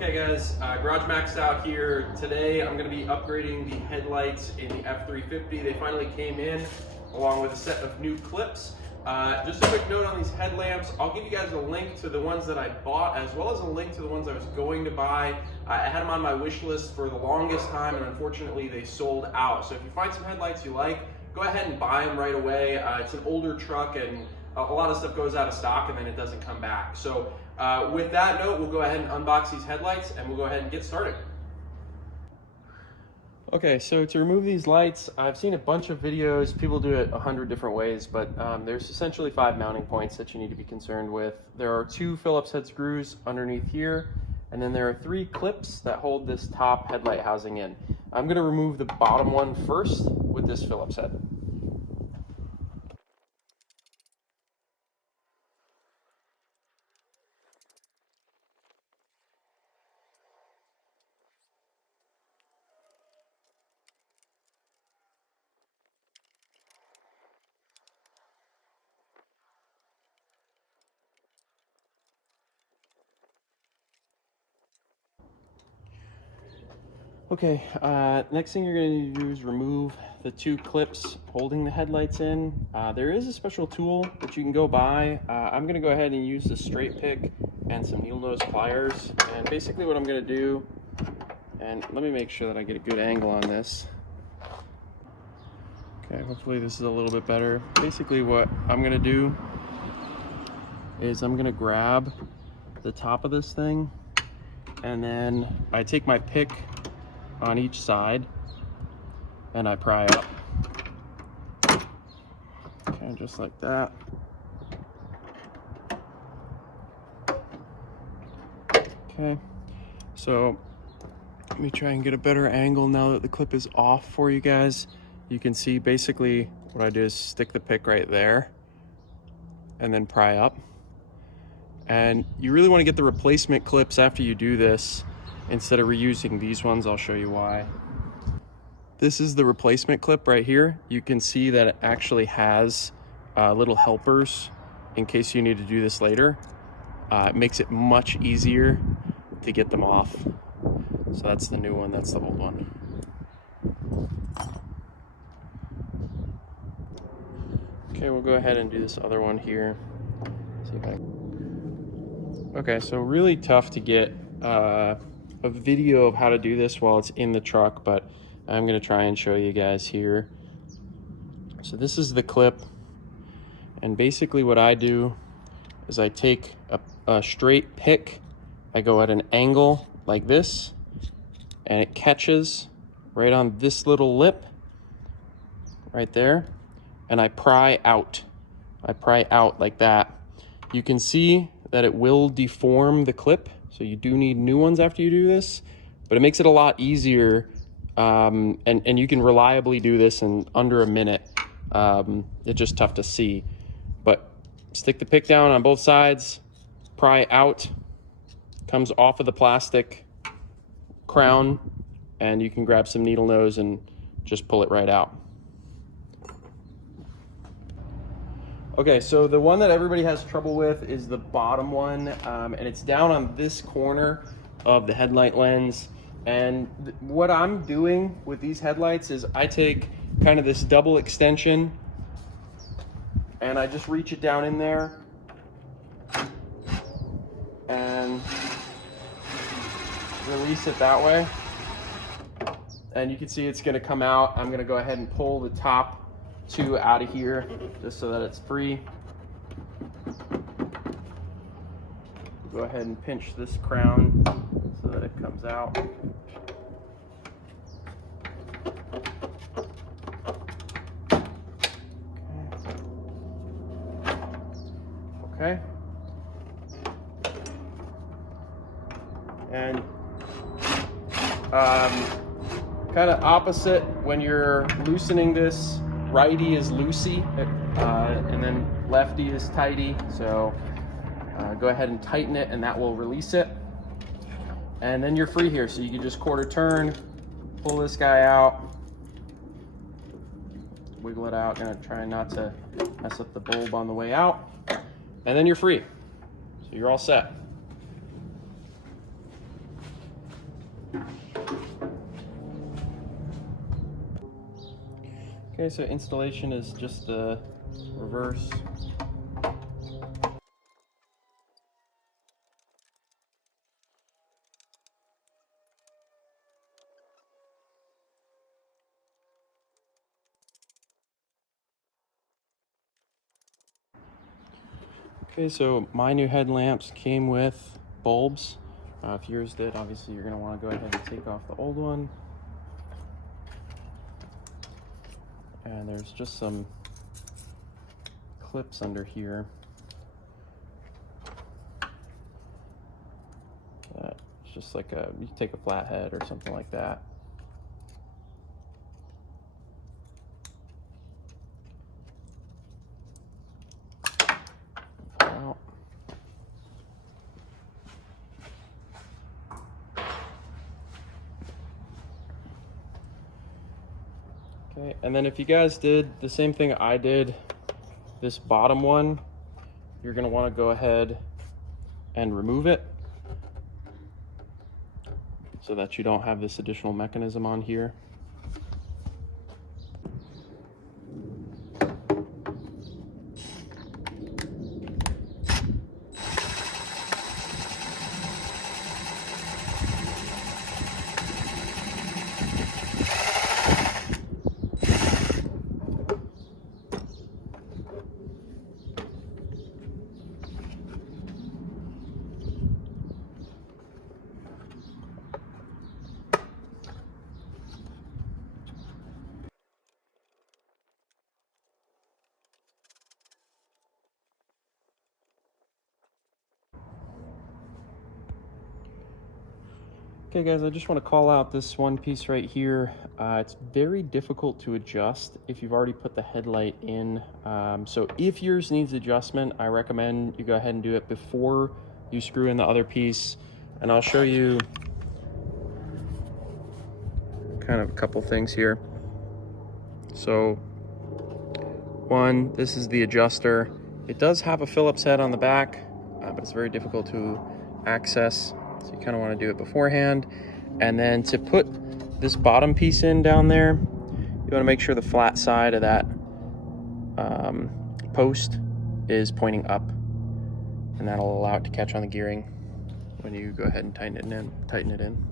Okay guys, Garage Maxed out here. Today I'm going to be upgrading the headlights in the F350. They finally came in along with a set of new clips. Just a quick note on these headlamps, I'll give you guys a link to the ones that I bought as well as a link to the ones I was going to buy. I had them on my wish list for the longest time and unfortunately they sold out. So if you find some headlights you like, go ahead and buy them right away. It's an older truck and a lot of stuff goes out of stock and then it doesn't come back. So with that note, we'll go ahead and unbox these headlights and we'll go ahead and get started. Okay, so to remove these lights, I've seen a bunch of videos. People do it 100 different ways, but there's essentially 5 mounting points that you need to be concerned with. There are 2 Phillips head screws underneath here, and then there are 3 clips that hold this top headlight housing in. I'm going to remove the bottom one first with this Phillips head. Okay, next thing you're going to need to do is remove the 2 clips holding the headlights in. There is a special tool that you can go buy. I'm going to go ahead and use the straight pick and some needle nose pliers. And basically what I'm going to do, and let me make sure that I get a good angle on this. Okay, hopefully this is a little bit better. Basically what I'm going to do is I'm going to grab the top of this thing and then I take my pick on each side and I pry up. Okay, just like that. Okay, so let me try and get a better angle now that the clip is off for you guys. You can see basically what I do is stick the pick right there and then pry up. And you really want to get the replacement clips after you do this instead of reusing these ones. I'll show you why. This is the replacement clip right here. You can see that it actually has little helpers in case you need to do this later. It makes it much easier to get them off. So that's the new one, that's the old one. Okay, we'll go ahead and do this other one here. See if I... Okay, so really tough to get a video of how to do this while it's in the truck, but I'm going to try and show you guys here. So this is the clip, and basically what I do is I take a straight pick, I go at an angle like this, and it catches right on this little lip right there, and I pry out. I pry out like that. You can see that it will deform the clip, so you do need new ones after you do this, but it makes it a lot easier, and you can reliably do this in under a minute. It's just tough to see, but stick the pick down on both sides, pry out, comes off of the plastic crown, and you can grab some needle nose and just pull it right out. Okay, so the one that everybody has trouble with is the bottom one, and it's down on this corner of the headlight lens. And what I'm doing with these headlights is I take kind of this double extension and I just reach it down in there and release it that way. And you can see it's gonna come out. I'm gonna go ahead and pull the top 2 out of here just so that it's free. Go ahead and pinch this crown so that it comes out. Okay. And kind of opposite when you're loosening this, righty is loosey, and then lefty is tighty. So go ahead and tighten it and that will release it. And then you're free here. So you can just quarter turn, pull this guy out, wiggle it out. Gonna try not to mess up the bulb on the way out. And then you're free. So you're all set. Okay, so installation is just the reverse. Okay, so my new headlamps came with bulbs. If yours did, obviously you're going to want to go ahead and take off the old one. And there's just some clips under here. It's just like you take a flathead or something like that. Pull out. Okay, and then if you guys did the same thing I did, this bottom one, you're going to want to go ahead and remove it so that you don't have this additional mechanism on here. Okay guys, I just want to call out this one piece right here. It's very difficult to adjust if you've already put the headlight in. So if yours needs adjustment, I recommend you go ahead and do it before you screw in the other piece. And I'll show you kind of a couple things here. So one, this is the adjuster. It does have a Phillips head on the back, but it's very difficult to access. So you kind of want to do it beforehand. And then to put this bottom piece in down there, you want to make sure the flat side of that post is pointing up, and that'll allow it to catch on the gearing when you go ahead and tighten it in.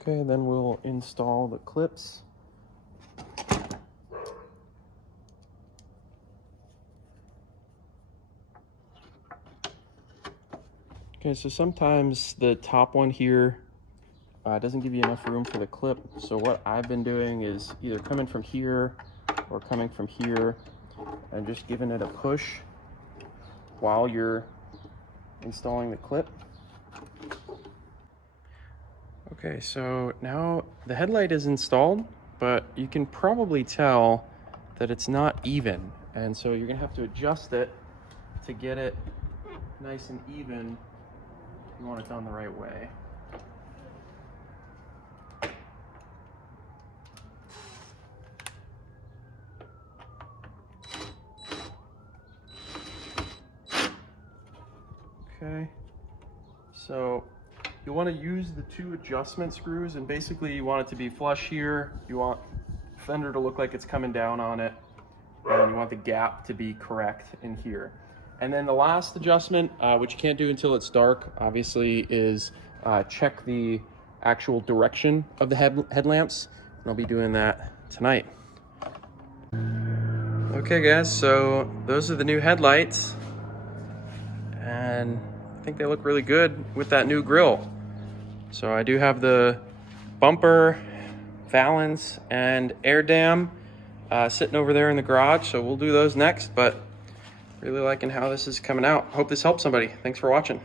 Okay, then we'll install the clips. Okay, so sometimes the top one here doesn't give you enough room for the clip. So what I've been doing is either coming from here or coming from here and just giving it a push while you're installing the clip. Okay, so now the headlight is installed, but you can probably tell that it's not even. And so you're gonna have to adjust it to get it nice and even. You want it done the right way. Okay, so you want to use the two adjustment screws, and basically you want it to be flush here. You want fender to look like it's coming down on it, and you want the gap to be correct in here. And then the last adjustment, which you can't do until it's dark, obviously, is check the actual direction of the headlamps. And I'll be doing that tonight. Okay guys, so those are the new headlights, and I think they look really good with that new grille. So I do have the bumper, valance, and air dam sitting over there in the garage, so we'll do those next, but really liking how this is coming out. Hope this helps somebody. Thanks for watching.